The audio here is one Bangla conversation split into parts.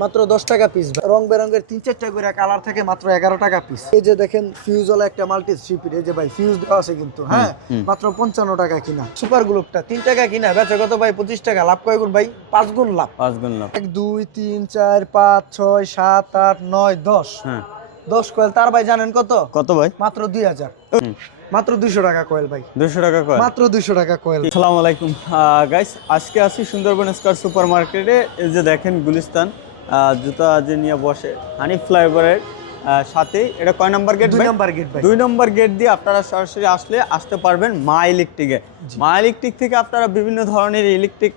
মাত্র 10 টাকা পিস। রং বেরঙের 3-4টা করে কালার থেকে মাত্র 11 টাকা পিস। এই যে দেখেন ফিউজ ওয়ালা একটা মাল্টি স্ট্রিপ, এই যে ভাই ফিউজ দেওয়া আছে কিন্তু, হ্যাঁ মাত্র 55 টাকা কিনা। সুপার গ্লুপটা 3 টাকা কিনা, বেচে কত ভাই? 25 টাকা। লাভ কয় গুণ ভাই? 5 গুণ লাভ। 5 গুণ লাভ। 1 2 3 4 5 6 7 8 9 10। হ্যাঁ 10 কয়েল তার ভাই জানেন কত? কত ভাই? মাত্র 2000। মাত্র 200 টাকা কয়েল ভাই। 200 টাকা কয়েল, মাত্র 200 টাকা কয়েল। আসসালামু আলাইকুম গাইস, আজকে আছি সুন্দরবন স্কয়ার সুপার মার্কেটে। এই যে দেখেন গুলিস্তান জুতা যে নিয়ে বসে হানিফ ফ্লাইওভারের সাথে। এটা কয় নাম্বার গেট? 2 নাম্বার গেট ভাই। 2 নম্বর গেট দিয়ে আপনারা সরাসরি আসতে পারবেন মা ইলেকট্রিকে। মা ইলেকট্রিক থেকে আপনারা বিভিন্ন ধরনের ইলেকট্রিক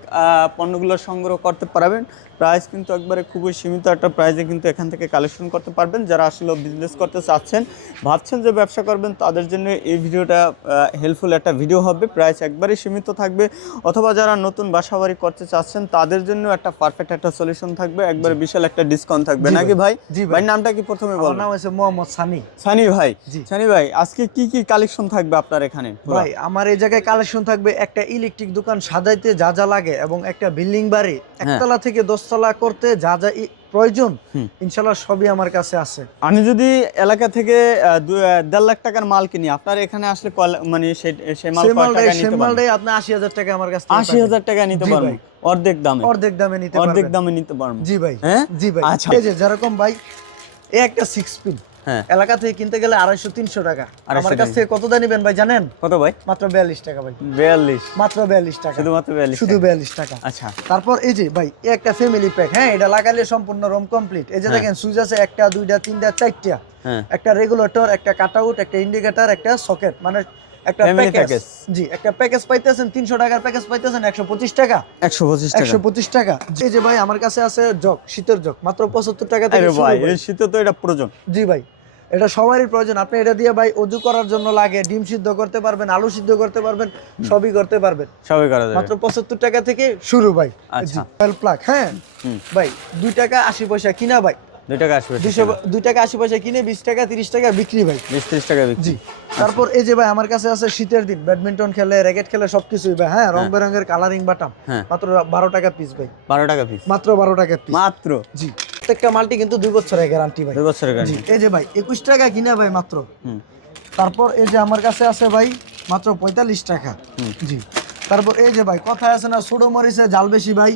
পণ্যগুলো সংগ্রহ করতে পারবেন। প্রাইস কিন্তু একবারে খুবই সীমিত একটা প্রাইসে কিন্তু এখান থেকে কালেকশন করতে পারবেন। যারা আসলে বিজনেস করতে চাচ্ছেন, ভাবছেন যে ব্যবসা করবেন, তাদের জন্য এই ভিডিওটা হেল্পফুল একটা ভিডিও হবে। প্রাইস একবারে সীমিত থাকবে। অথবা যারা নতুন বাসাবাড়ি করতে চাচ্ছেন তাদের জন্য একটা পারফেক্ট একটা সলিউশন থাকবে, একবারে বিশাল একটা ডিসকাউন্ট থাকবে নাকি ভাই? ভাই নামটা কি প্রথমে বলুন? আমার নাম হচ্ছে মোহাম্মদ সানি। সানি ভাই, সানি ভাই আজকে কি কি কালেকশন থাকবে আপনার এখানে? ভাই আমার এই জায়গায় কালেকশন থাকবে একটা ইলেকট্রিক দোকান সাজাইতে যা যা লাগে, এবং একটা বিল্ডিং বাড়ি একতলা থেকে 10 তলা করতে যা যা প্রয়োজন ইনশাআল্লাহ সবই আমার কাছে আছে। আমি যদি এলাকা থেকে 1.5 লাখ টাকার মাল কিনি, আপনার এখানে আসলে মানে সেই মাল কত টাকা নিতে পারবেন? মালটাই আপনি 80,000 টাকা আমার কাছে 80,000 টাকা নিতে পারবেন অর্ধেক দামে। অর্ধেক দামে নিতে পারবেন। অর্ধেক দামে নিতে পারবেন। জি ভাই। হ্যাঁ জি ভাই। আচ্ছা, এই যে যেরকম ভাই এই একটা 6 পিন এলাকা থেকে কিনতে গেলে 250-300 টাকা। আমার কাছ থেকে কত দাম নেবেন ভাই জানেন? কত ভাই? মাত্র 42 টাকা ভাই। 42? মাত্র 42 টাকা। শুধুমাত্র 42? শুধু 42 টাকা। আচ্ছা, তারপর এই যে ভাই এই একটা ফ্যামিলি প্যাক, হ্যাঁ এটা লাগালে সম্পূর্ণ রুম কমপ্লিট। এই যে দেখেন সুইচ আছে 1টা 2টা 3টা 4টা, একটা রেগুলেটর, একটা কাটআউট, একটা ইন্ডিকেটর, একটা সকেট, মানে একটা প্যাকেজ। জি একটা প্যাকেজ পাইতেছেন 300 টাকার প্যাকেজ পাইতেছেন 125 টাকা। 125 টাকা। এই যে ভাই আমার কাছে আছে জগ, শীতের জগ, মাত্র 75 টাকা থেকে শুরু। ভাই এই শীতে তো এটা প্রয়োজন। জি ভাই এটা সবারই প্রয়োজন। আপনি এটা দিয়ে ভাই ওযু করার জন্য লাগে, ডিম সিদ্ধ করতে পারবেন, আলু সিদ্ধ করতে পারবেন, সবই করতে পারবেন। সবই করা যাবে। মাত্র 75 টাকা থেকে শুরু ভাই। আচ্ছা, কয়েল প্লাগ, হ্যাঁ ভাই 2 টাকা 80 পয়সা কিনা ভাই। 2 টাকা 80 পয়সা। 2 টাকা 80 পয়সা কিনে 20 টাকা 30 টাকা বিক্রি ভাই। 20-30 টাকা বিক্রি। জি। তারপর এই যে ভাই আমার কাছে আছে শীতের দিন ব্যাডমিন্টন খেলে, র্যাকেট খেলে সবকিছুই ভাই, হ্যাঁ রং বেরঙের কালারিং বাটাম, মাত্র 12 টাকা পিস ভাই। 12 টাকা পিস? মাত্র 12 টাকা পিস মাত্র। জি প্রত্যেকটা মাল্টি কিন্তু 2 বছরের গ্যারান্টি ভাই। 2 বছরের গ্যারান্টি। এই যে ভাই 21 টাকা কিনা ভাই মাত্র। তারপর এই যে আমার কাছে আছে ভাই মাত্র 45 টাকা। জি। তারপর এই যে ভাই কথা আছে না ছোট মরিচে জাল বেশি ভাই,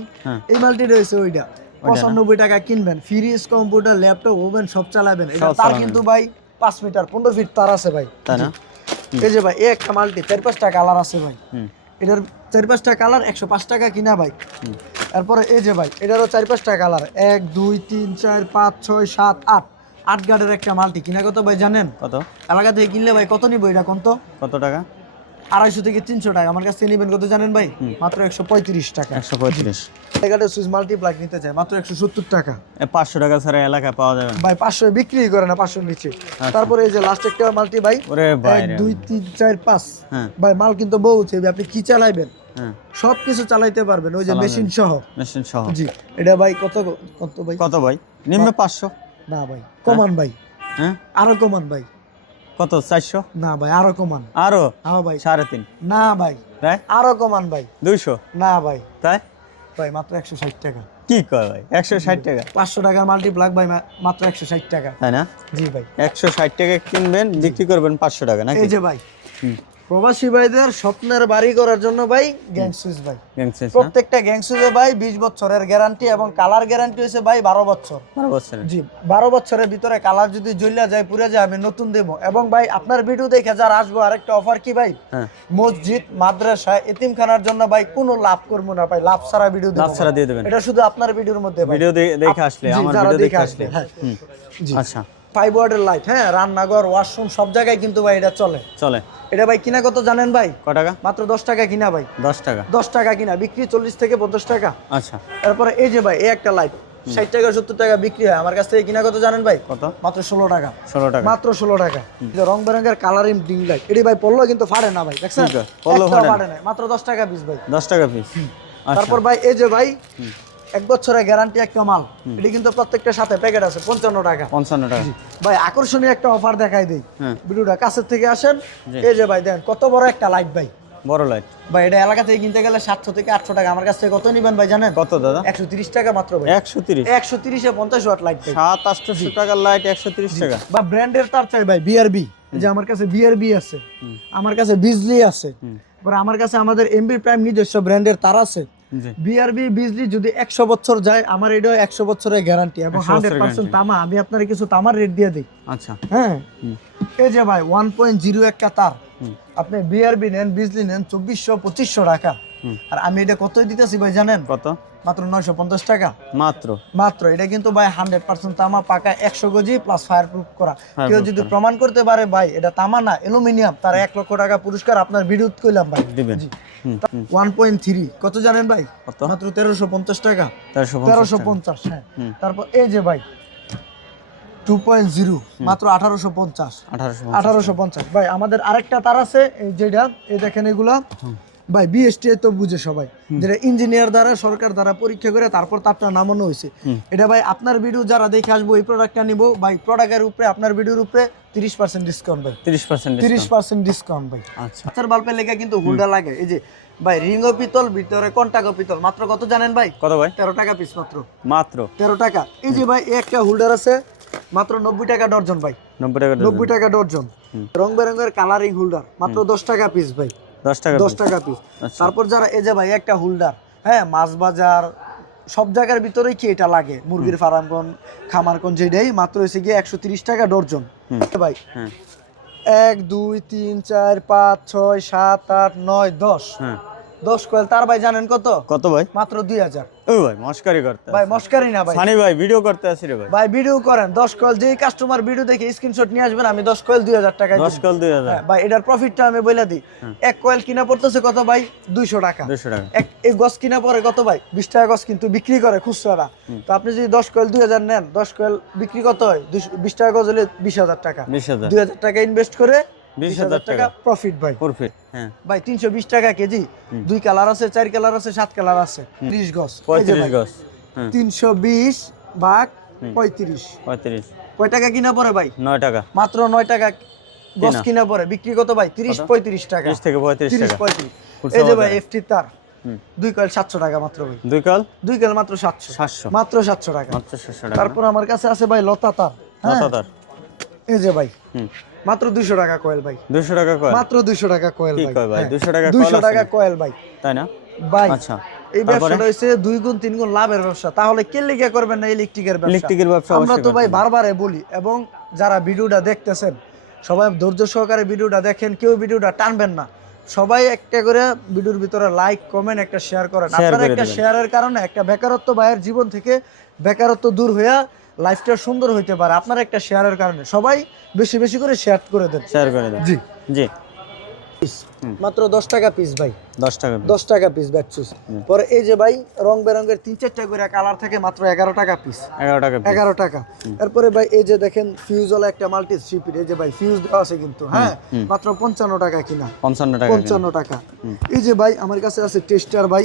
এই মাল্টি রয়েছে ওইটা 95 টাকা কিনবেন। ফ্রিজ, কম্পিউটার, ল্যাপটপ, ওভেন সব চালাবেন। এটা তার কিন্তু ভাই 5 মিটার 15 ফিট তার আছে ভাই, তাই না? এই যে ভাই এই একটা মাল্টি 4-5টা কালার আছে ভাই। এটার 4-5টা কালার 105 টাকা কিনা ভাই। তারপরে এই যে ভাই এটারও 4-5টা কালার 1 2 3 4 5 6 7 8 8 গার্ডের একটা মাল্টি কিনা কত ভাই জানেন? কত? এলাকা থেকে কিনলে ভাই কত নিব এটা? কত টাকা? 250 থেকে 300 টাকা। আমার কাছ থেকে নেবেন কত জানেন ভাই? মাত্র 135 টাকা। 135। এগারে সুইচ মাল্টি প্লাগ নিতে চাই মাত্র 170 টাকা। 500 টাকা ছাড়া এলাকায় পাওয়া যাবে ভাই 500 বিক্রি করে না, 500 নিচে। তারপরে এই যে লাস্ট একটা মাল্টি ভাই, 1 2 3 4 5 ভাই মাল কিন্তু বহুত হেভি। আপনি কি চালাবেন? সবকিছু চালাইতে পারবেন, ওই যে মেশিন সহ। জি। এটা ভাই কত ভাই? কত ভাই? নিম্নে 500? না ভাই কমান ভাই। আরো কমান ভাই। কত? 400? না ভাই আরো কমান। আরো? হ্যাঁ ভাই 3.5? না ভাই তাই আরো কমান ভাই। 200? না ভাই। তাই ভাই মাত্র 160 টাকা। কি কয় ভাই? 160 টাকা? 500 টাকার মাল্টি প্লাগ ভাই মাত্র 160 টাকা। তাই না? জি ভাই। 160 টাকা কিনবেন, বিক্রি করবেন 500 টাকা নাকি? এই যে ভাই প্রবাসী ভাইদের স্বপ্নের বাড়ি করার জন্য ভাই গ্যাং সুইচ ভাই। প্রত্যেকটা গ্যাং সুইচে ভাই 20 বছরের গ্যারান্টি, এবং কালার গ্যারান্টি হইছে ভাই 12 বছর। 12 বছর? জি। 12 বছরের ভিতরে কালার যদি জ্বলা যায় পুড়ে যায় আমি নতুন দেব। এবং ভাই আপনার ভিডিও দেখে যারা আসবো আরেকটা অফার কি ভাই, মসজিদ, মাদ্রাসা, এতিমখানার জন্য ভাই কোনো লাভ করবো না ভাই, লাভ ছাড়া ভিডিও দেব। লাভ ছাড়া দিয়ে দিবেন। এটা শুধু আপনার ভিডিওর মধ্যে ভাই, ভিডিও দেখে আসলে, আমার ভিডিও দেখে আসলে। জি। আচ্ছা 5 ওয়াটের লাইট, হ্যাঁ রান্নাঘর, ওয়াশরুম সব জায়গায় কিন্তু ভাই এটা চলে। এটা ভাই কিনা কত জানেন ভাই? কত টাকা? মাত্র 10 টাকা কিনা ভাই। 10 টাকা? 10 টাকা কিনা, বিক্রি 40 থেকে 50 টাকা। আচ্ছা। তারপরে এই যে ভাই এই একটা লাইট 60 টাকা 70 টাকা বিক্রি হয়, আমার কাছ থেকে কিনা কত জানেন ভাই? কত? মাত্র 16 টাকা। 16 টাকা? মাত্র 16 টাকা। এই রং বেরঙের কালারিং ডিং লাইট, এটি ভাই পড়লো কিন্তু ফাড়ে না ভাই, দেখছেন? পড়লো ফাড়ে না, মাত্র 10 টাকা পিস ভাই। 10 টাকা পিস? তারপর ভাই এই যে ভাই 1 বছরের গ্যারান্টি একটা মাল, এটি কিন্তু প্রত্যেকটার সাথে প্যাকেট আছে 55 টাকা। 55 টাকা ভাই। আকর্ষণীয় একটা অফার দেখাই দেই, ভিডিওটা কাছের থেকে আসেন। এই যে ভাই দেখেন কত বড় একটা লাইট ভাই, বড় লাইট ভাই এটা এলাকা থেকে কিনতে গেলে 700 থেকে 800 টাকা, আমার কাছ থেকে কত নিবেন ভাই জানেন? কত দাদা? 130 টাকা মাত্র ভাই। 130 130 এ 50 ওয়াট লাইট ভাই। 700-800 টাকার লাইট 130 টাকা। বা ব্র্যান্ডের তার চাই ভাই, বিআরবি, যে আমার কাছে বিআরবি আছে, আমার কাছে বিজলি আছে, পরে আমার কাছে আমাদের এমবি প্রাইম নিজস্ব ব্র্যান্ডের তার আছে। জি বিআরবি বিজলি যদি 100 বছর যায়, আমার এটাও 100 বছরের গ্যারান্টি এবং 100% তামা। আমি আপনার কিছু তামার রেট দিয়ে দিই। আচ্ছা হ্যাঁ, এই যে ভাই 1.0 একটা তার, আপনি বিআরবি নেন, বিজলি নেন, 2400-2500 টাকা। আর আমি এটা কতই দিতেছি ভাই জানেন? কত? মাত্র 950 টাকা। মাত্র এটা কিন্তু ভাই 100% তামা, পাকা 100 গজি প্লাস ফায়ার প্রুফ করা। কেউ যদি প্রমাণ করতে পারে ভাই এটা তামা না অ্যালুমিনিয়াম, তার 1 লক্ষ টাকা পুরস্কার আপনার বিরুদ্ধ কইলাম ভাই দিবেন। 1.3 কত জানেন ভাই? কত? মাত্র 1350 টাকা। 1350 হ্যাঁ। তারপর এই যে ভাই 2.0 মাত্র 1850 ভাই। আমাদের আরেকটা তার আছে, এই যেটা, এই দেখেন এগুলা ভাই বিএসটি তো বুঝে সবাই, যেটা ইঞ্জিনিয়ার দ্বারা, সরকার দ্বারা পরীক্ষা করে তারপর তারটা নামানো হয়েছে। এটা ভাই আপনার ভিডিও যারা দেখে আসবো এই প্রোডাক্টটা নিব ভাই, প্রোডাক্টের উপরে আপনার ভিডিওর উপরে 30% ডিসকাউন্ট ভাই। 30% ডিসকাউন্ট ভাই। আচ্ছা আচ্ছা, বাল্বের লেগে কিন্তু হুলডা লাগে। এই যে ভাই রিং ও পিতল, ভিতরে কন্টাকো পিতল, মাত্র কত জানেন ভাই? কত ভাই? 13 টাকা পিস মাত্র। 13 টাকা। এই যে ভাই একটা হোল্ডার আছে মাত্র 90 টাকা ডর্জন ভাই। 90 টাকা ডর্জন। রং বেরঙের কালারিং হোল্ডার মাত্র 10 টাকা পিস ভাই। 10 টাকা পিস। তারপর যারা এই যে ভাই একটা হোল্ডার, হ্যাঁ, মাছ বাজার সব জায়গার ভিতরেই কি এটা লাগে, মুরগির ফার্ম কোন খামার কোন, যেটাই মাত্র হয়েছে গিয়ে 130 টাকা ডর্জন ভাই। 1 2 3 4 5 6 7 8 9 10 10 কয়েল তার ভাই জানেন কত? কত ভাই? মাত্র 2000। ও ভাই মস্কারি করতে ভাই মস্কারি না ভাই, সানি ভাই ভিডিও করতে আসি রে ভাই। ভাই ভিডিও করেন 10 কয়েল, যেই কাস্টমার ভিডিও দেখে স্ক্রিনশট নিয়ে আসবেন, আমি 10 কয়েল 2000 টাকা। 10 কয়েল 2000 ভাই এটার প্রফিটটা আমি বলে দিই। এক কয়েল কিনা পড়তেছে কত ভাই? 200 টাকা। 200 টাকা। এই গছ কিনা পড়ে কত ভাই? 20 টাকা গছ, কিন্তু বিক্রি করে খুচরা। তো আপনি যদি 10 কয়েল 2000 নেন, 10 কয়েল বিক্রি কত হয়? 20 টাকা গজ হলে 20000 টাকা। 2000 টাকা ইনভেস্ট করে 20000 টাকা প্রফিট ভাই। প্রফিট হ্যাঁ ভাই 320 টাকা কেজি। 2 কালার আছে, 4 কালার আছে, 7 কালার আছে। 30 গজ, 35 গজ। 320 ভাগ 35 কয় টাকা কিনা পড়ে ভাই? 9 টাকা। মাত্র 9 টাকা গজ কিনা পড়ে, বিক্রি কত ভাই? 30-35 টাকা। 30 থেকে 35 টাকা। 35। এই যে ভাই এফটি তার 2 কয়েল 700 টাকা মাত্র ভাই। 2 কয়েল মাত্র 700 মাত্র 700 টাকা। মাত্র 700 টাকা। তারপর আমার কাছে আছে ভাই লতা তার। লতা তার এই যে ভাই মাত্র 200 টাকা কয়েল ভাই। 200 টাকা কয়েল। মাত্র 200 টাকা কয়েল কি ভাই। কয় ভাই? 200 টাকা কয়েল। 200 টাকা কয়েল ভাই, তাই না ভাই? আচ্ছা, এই ব্যবসাটা হইছে 2 গুণ 3 গুণ লাভের ব্যবসা। তাহলে কে লিগে করবেন না ইলেকট্রিকের ব্যবসা? ইলেকট্রিকের ব্যবসা আমরা তো ভাই বারবারে বলি, এবং যারা ভিডিওটা দেখতেছেন সবাই ধৈর্য সহকারে ভিডিওটা দেখেন, কেউ ভিডিওটা টানবেন না। সবাই একটা করে ভিডিওর ভিতরে লাইক কমেন্ট একটা শেয়ার করেন। আপনার একটা শেয়ারের কারণে একটা বেকারত্ব ভাইয়ের জীবন থেকে বেকারত্ব দূর হইয়া লাইফটা সুন্দর হইতে পারে আপনার একটা শেয়ারের কারণে। সবাই বেশি বেশি করে শেয়ার করে দেন। জি জি। মাত্র 10 টাকা পিস ভাই। 10 টাকা পিস ব্যাকচুস। পরে এই যে ভাই রং বেরঙের 3-4টা করে কালার থাকে, মাত্র 11 টাকা পিস। 11 টাকা। তারপরে ভাই এই যে দেখেন ফিউজওয়ালা একটা মাল্টি স্ট্রিপ, এই যে ভাই ফিউজ দেওয়া আছে কিন্তু, হ্যাঁ, মাত্র 55 টাকা কিনা। 55 টাকা। এই যে ভাই আমার কাছে আছে টেস্টার ভাই,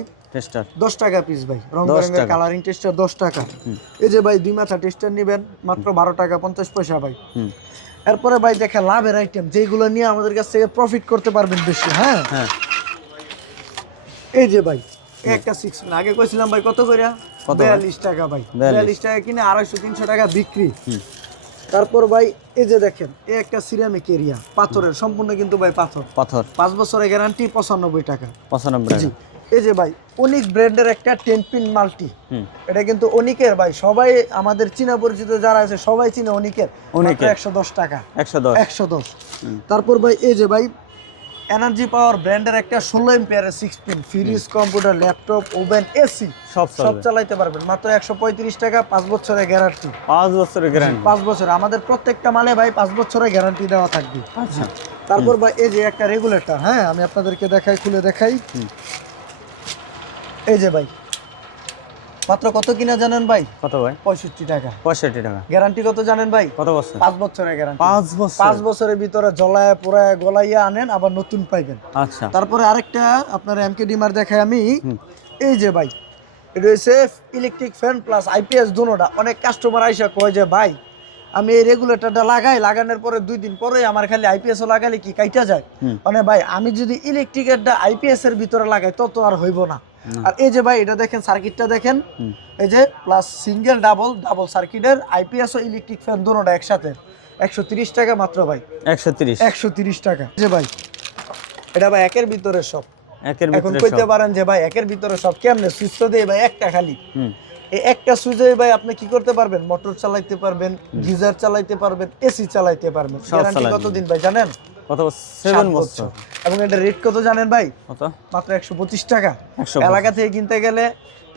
10 টাকা পিস ভাই। রং বেরঙের কালারিং টেস্টার 10 টাকা। এই যে ভাই 2 মাথা টেস্টার নেবেন মাত্র 12 টাকা 50 পয়সা ভাই। এরপরে ভাই দেখেন লাভের আইটেম, যেগুলো নিয়ে আমাদের কাছ থেকে প্রফিট করতে পারবেন বেশি। হ্যাঁ, এই যে ভাই একটা 6 আগে কইছিলাম ভাই কত করে? 42 টাকা ভাই। 42 টাকা কিনে 250-300 টাকা বিক্রি। তারপর ভাই এই যে দেখেন এই একটা সিরামিক এরিয়া, পাথরের, সম্পূর্ণ কিন্তু ভাই পাথর। 5 বছরের গ্যারান্টি, 95 টাকা। 95 টাকা। এই যে ভাই অনিক ব্র্যান্ডের একটা 10 পিন মাল্টি, এটা কিন্তু অনিকের ভাই, সবাই আমাদের চীনা পরিচিত যারা আছে সবাই চিনে অনিকের। 110 টাকা। 110। তারপর ভাই এই যে ভাই এনার্জি পাওয়ার ব্র্যান্ডের একটা 16 এম্পিয়ারের 6 pin fridge, computer, laptop, oven, AC সব চালাইতে পারবেন মাত্র 135 টাকা। 5 বছরের গ্যারান্টি। 5 বছরের গ্যারান্টি। 5 বছর আমাদের প্রত্যেকটা মালে ভাই 5 বছরের গ্যারান্টি দেওয়া থাকবে। আচ্ছা, তারপর ভাই এই যে একটা রেগুলেটর, হ্যাঁ, আমি আপনাদেরকে দেখাই, খুলে দেখাই। এই যে ভাই মাত্র কত কিনা জানেন ভাই? কত ভাই? 65 টাকা। 65 টাকা। গ্যারান্টি কত জানেন ভাই? কত বছর? 5 বছরের গ্যারান্টি। 5 বছরের ভিতরে জ্বলায়া পোড়ায়া গলাইয়া আনেন, আবার নতুন পাইবেন। আচ্ছা, তারপরে আরেকটা আপনার এমকে ডিমার দেখাই আমি। এই যে ভাই এটা হচ্ছে ইলেকট্রিক ফ্যান প্লাস আইপিএস দুটোটা। অনেক কাস্টমার আইসা কয় যে ভাই আমি এই রেগুলেটরটা লাগানোর পরে 2 দিন পরে আমার খালি আইপিএস ও লাগালে কি কাইটা যায়। মানে ভাই আমি যদি ইলেকট্রিকেরটা আইপিএস এর ভিতরে লাগাই তত আর হইব না। আর এই যে ভাই এটা দেখেন, সার্কিটটা দেখেন, এই যে প্লাস সিঙ্গেল ডাবল সার্কিটের আইপিএস ও ইলেকট্রিক ফ্যান দুটোটা একসাথে 130 টাকা মাত্র ভাই। 130 টাকা। যে ভাই এটা ভাই একের ভিতরে সব। এখন কইতে পারেন যে ভাই একের ভিতরে সব কেমনে? সুইচ তো দেই ভাই একটা খালি। এই একটা সুইচে ভাই আপনি কি করতে পারবেন? মোটর চালাইতে পারবেন, গিজার চালাইতে পারবেন, এসি চালাইতে পারবেন। গ্যারান্টি কতদিন ভাই জানেন? কত? 7 বছর। এবং এটা রেট কত জানেন ভাই? কত? মাত্র 125 টাকা। এলাকা থেকে কিনতে গেলে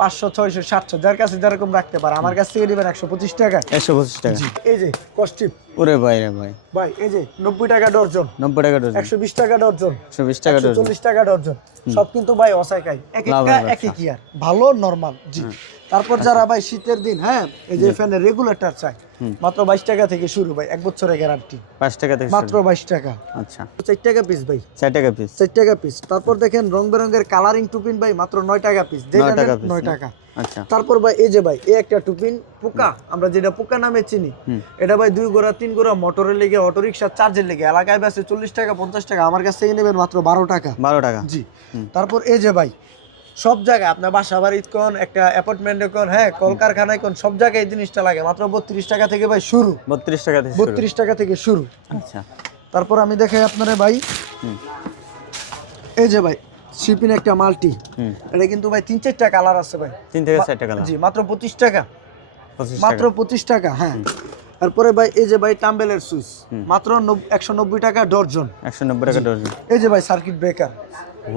500 600 700 যার কাছে যেরকম রাখতে পারে, আমার কাছ থেকে দিবেন 125 টাকা। 125 টাকা। এই যে কস্টিপ, ওরে ভাই রে ভাই, ভাই এই যে 90 টাকা ডর্জন, 90 টাকা ডজন, 120 টাকা ডর্জন, 120 টাকা ডজন, 140 টাকা ডর্জন। সব কিন্তু ভাই অসাইকাই, এক একটা এক এক ইয়ার, ভালো নরমাল। জি। তারপর যারা ভাই শীতের দিন, হ্যাঁ এই যে ফ্যানের রেগুলেটর চাই, মাত্র 22 টাকা থেকে শুরু ভাই, 1 বছরের গ্যারান্টি। 5 টাকা থেকে মাত্র 22 টাকা। আচ্ছা, 4 টাকা পিস ভাই, 4 টাকা পিস, 4 টাকা পিস। তারপর দেখেন রং বেরঙের কালারিং টুপিন ভাই, মাত্র 9 টাকা পিস। 9 টাকা। আচ্ছা। তারপর ভাই এই যে ভাই এই একটা টুপিন পোকা, আমরা যেটা পোকা নামে চিনি, এটা ভাই 2 গোড়া 3 গোড়া মোটরের লেগে, অটো রিকশা চার্জের লেগে, এলাকায় বেচে 40 টাকা 50 টাকা, আমার কাছ থেকে নেবেন মাত্র 12 টাকা। 12 টাকা। জি। তারপর এই যে ভাই সব জায়গায় আপনার বাসা বাড়িত কোন, একটা অ্যাপার্টমেন্টে কোন, হ্যাঁ কলকারখানায় কোন, সব জায়গায় এই জিনিসটা লাগে। মাত্র 32 টাকা থেকে ভাই শুরু। 32 টাকা থেকে 32 টাকা থেকে শুরু। আচ্ছা। তারপর আমি দেখাই আপনারে ভাই, এই যে ভাই শিপিং একটা মাল্টি, এটা কিন্তু ভাই 3-4টা কালার আছে ভাই, 3 থেকে 4টা কালার। জি, মাত্র 25 টাকা। 25 মাত্র 25 টাকা। হ্যাঁ। তারপরে ভাই এই যে ভাই টাম্বেলের সুইচ, মাত্র 190 টাকা ডর্জন, 190 টাকা ডজন। এই যে ভাই সার্কিট ব্রেকার,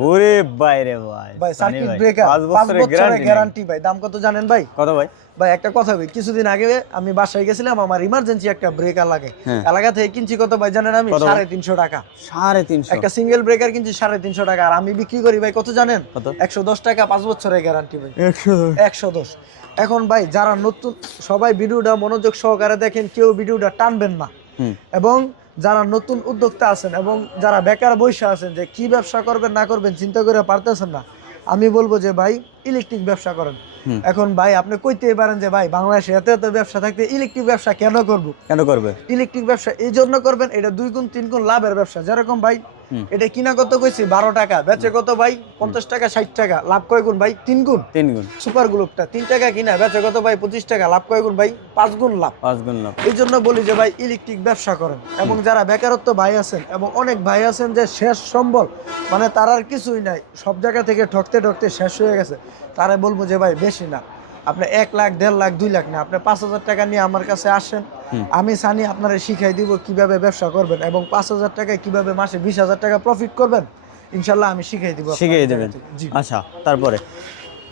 ওরে ভাই রে ভাই, ভাই সার্কিট ব্রেকার 5 বছরের গ্যারান্টি ভাই। দাম কত জানেন ভাই? কত ভাই? ভাই একটা কথা ভাই, কিছুদিন আগে আমি বাসায় গেছিলাম, আমার ইমার্জেন্সি একটা ব্রেকার লাগে, এলাকা থেকে কিনছি কত ভাই জানেন? আমি 350 টাকা। 350? একটা সিঙ্গেল ব্রেকার কিনছি 350 টাকা, আর আমি বিক্রি করি ভাই কত জানেন? 110 টাকা, 5 বছরের গ্যারান্টি ভাই। 110। এখন ভাই যারা নতুন, সবাই ভিডিওটা মনোযোগ সহকারে দেখেন, কেউ ভিডিওটা টানবেন না। এবং যারা নতুন উদ্যোক্তা আছেন এবং যারা বেকার বসে আছেন, যে কি ব্যবসা করবেন না করবেন চিন্তা করে পারতেছেন না, আমি বলবো যে ভাই ইলেকট্রিক ব্যবসা করেন। এখন ভাই আপনি কইতেই পারেন যে ভাই বাংলাদেশে এত এত ব্যবসা থাকতে ইলেকট্রিক ব্যবসা কেন করব? কেন করবে? ইলেকট্রিক ব্যবসা এই জন্য করবেন, এটা 2 গুণ 3 গুণ লাভের ব্যবসা। যেরকম ভাই এটা কিনা কত কইছি 12 টাকা, বেচে কত ভাই 50 টাকা 60 টাকা, লাভ কয় গুণ ভাই? 3 গুণ। 3 গুণ। সুপার গ্লুপটা 3 টাকা কিনা, বেচে কত ভাই 25 টাকা, লাভ কয় গুণ ভাই? 5 গুণ লাভ। 5 গুণ লাভ। এই জন্য বলি যে ভাই ইলেকট্রিক ব্যবসা করেন। এবং যারা বেকারত্ব ভাই আছেন, এবং অনেক ভাই আছেন যে শেষ সম্বল, মানে তার আর কিছুই নাই, সব জায়গা থেকে ঠকতে ঠকতে শেষ হয়ে গেছে, তারা বলবো যে ভাই বেশি না, আপনি 1 লাখ 1.5 লাখ 2 লাখ না, আপনি 5000 টাকা নিয়ে আমার কাছে আসেন, আমি জানি আপনারা শিখাই দিব কিভাবে ব্যবসা করবেন, এবং 5000 টাকায় কিভাবে মাসে 20,000 টাকা প্রফিট করবেন, ইনশাল্লাহ আমি শিখাই দিব। শিখিয়ে দেবেন? জি। আচ্ছা, তারপরে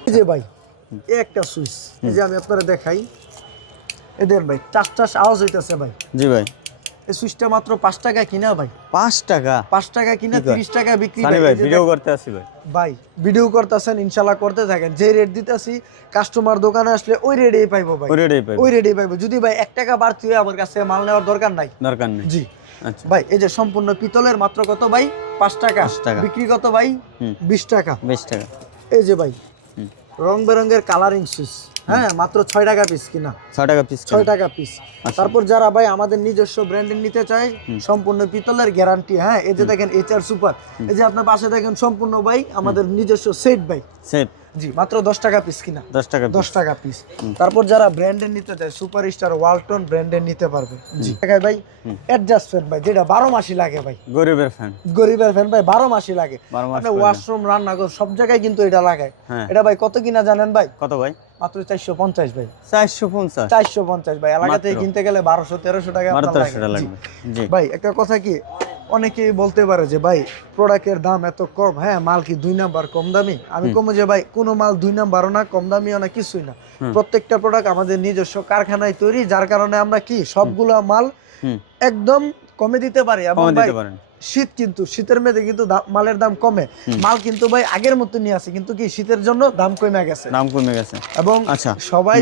এই যে ভাই এই একটা সুইচ, এই যে আমি আপনারা দেখাই, এদের ভাই টাস আওয়াজ হইতাছে ভাই। জি ভাই। এই সুইচটা মাত্র 5 টাকা কিনা ভাই, 5 টাকা? 5 টাকা কিনা 30 টাকা বিক্রি ভাই। ভাই ভিডিও করতে আসি ভাই। ভাই ভিডিও করতেছেন, ইনশাআল্লাহ করতে থাকেন, যে রেট দিতেছি কাস্টমার দোকানে আসলে ওই রেটেই পাইবো ভাই, ওই রেটেই পাইবো। যদি ভাই 1 টাকা বাড়তি হয় আমার কাছে মাল নেওয়ার দরকার নাই। জি। আচ্ছা ভাই এই যে সম্পূর্ণ পিতলের, মাত্র কত ভাই? 5 টাকা। বিক্রি কত ভাই? 20 টাকা। 20 টাকা। এই যে ভাই রং বেরঙের কালারিং সুইচ, হ্যাঁ মাত্র 6 টাকা পিস কিনা। 6 টাকা পিস? 6 টাকা পিস। তারপর যারা ভাই আমাদের নিজস্ব ব্র্যান্ডের নিতে চায়, সম্পূর্ণ পিতলের গ্যারান্টি, হ্যাঁ এই যে দেখেন HR সুপার, এই যে আপনার পাশে দেখেন সম্পূর্ণ ভাই আমাদের নিজস্ব সেট ভাই, সেট। জি, মাত্র 10 টাকা পিস কিনা। 10 টাকা পিস। তারপর যারা ব্র্যান্ডের নিতে চায়, সুপারস্টার, ওয়ালটন ব্র্যান্ডের নিতে পারবে। জি ভাই অ্যাডজাস্ট ফ্যান ভাই, যেটা 12 মাসই লাগে ভাই, গরিবের ফ্যান ভাই 12 মাসই লাগে। আপনি ওয়াশরুম, রান্নাঘর সব জায়গায় কিন্তু এটা লাগায়। এটা ভাই কত কিনা জানেন ভাই? কত ভাই? মাত্র 450 ভাই। 450 ভাই, এলাকা থেকে কিনতে গেলে 1200-1300 টাকা লাগবে। জি ভাই একটা কথা কি, অনেকেই বলতে পারে যে ভাই প্রোডাক্টের দাম এত কম, হ্যাঁ মাল কি 2 নাম্বার কম দামি? আমি কমে যে ভাই কোনো মাল 2 নাম্বারও না, কম দামিও না, কিছুই না। প্রত্যেকটা প্রোডাক্ট আমাদের নিজস্ব কারখানায় তৈরি, যার কারণে আমরা কি সবগুলা মাল একদম কমে দিতে পারি। এবং ভাই শীত, কিন্তু শীতের মধ্যে কিন্তু মালের দাম কমে, মাল কিন্তু ভাই আগের মতো নিয়ে আসে, কিন্তু কি শীতের জন্য দাম কমে গেছে। এবং সবাই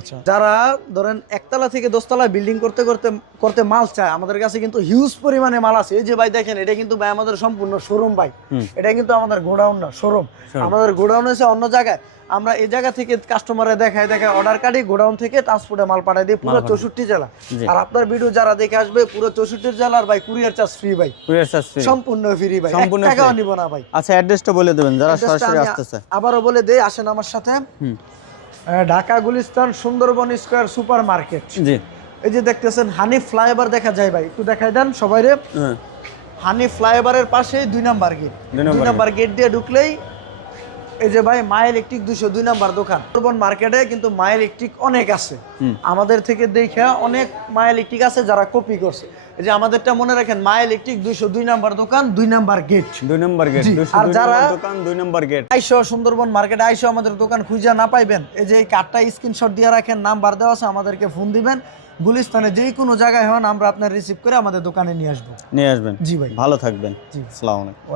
আচ্ছা, যারা ধরেন একতলা থেকে 10 তলা বিল্ডিং করতে করতে করতে মাল চায়, আমাদের কাছে কিন্তু হিউজ পরিমাণে মাল আছে। এই যে ভাই দেখেন, এটা কিন্তু ভাই আমাদের সম্পূর্ণ শোরুম ভাই, এটা কিন্তু আমাদের গোডাউন না, শোরুম। আমাদের গোডাউন আছে অন্য জায়গায়, আমরা এই জায়গা থেকে কাস্টমারে দেখায় অর্ডার কাটি, গোডাউন থেকে ট্রান্সপোর্টে মাল পাঠাই দিই পুরো 64 জেলা। আর আপনার ভিডিও যারা দেখে আসবে পুরো 64 জেলার ভাই কুরিয়ার চার্জ ফ্রি ভাই, কুরিয়ার চার্জ ফ্রি, সম্পূর্ণ ফ্রি ভাই, সম্পূর্ণ 1 টাকাও নিব না ভাই। আচ্ছা, অ্যাড্রেসটা বলে দেবেন যারা অ্যাড্রেসটা সরাসরি আমি আসতেছে। আবারও বলে দেই, আসেন আমার সাথে। Dhaka Gulistan Sundarban square super market. জি, এই যে দেখতেছেন হানি ফ্লাইওভার দেখা যায় ভাই, একটু দেখাই দেন সবাই রে। হানি ফ্লাইওভারের পাশে 2 নাম্বার গেট, 2 নাম্বার গেট দিয়ে ঢুকলেই এই যে ভাই মা ইলেকট্রিক 202 নাম্বার দোকান। সুন্দরবন মার্কেটে কিন্তু মা ইলেকট্রিক অনেক আছে, আমাদের থেকে দেখা অনেক মা ইলেকট্রিক আছে যারা কপি করছে। এই যে আমাদেরটা মনে রাখেন, মা ইলেকট্রিক 202 নাম্বার দোকান, 2 নাম্বার গেট, 2 নম্বর গেট, আর যারা দোকান 2 নম্বর গেট। আইসো সুন্দরবন মার্কেটে আইসো আমাদের দোকান খুঁজে না পাইবেন, এই যে এই কার্ডটা স্ক্রিনশট দিয়ে রাখেন, নাম্বার দেওয়া আছে, আমাদেরকে ফোন দিবেন। গুলিস্তানে যে কোনো জায়গায় হন, আমরা আপনার রিসিভ করে আমাদের দোকানে নিয়ে আসবো। নিয়ে আসবেন। জি ভাই, ভালো থাকবেন। জি, আসসালামু আলাইকুম।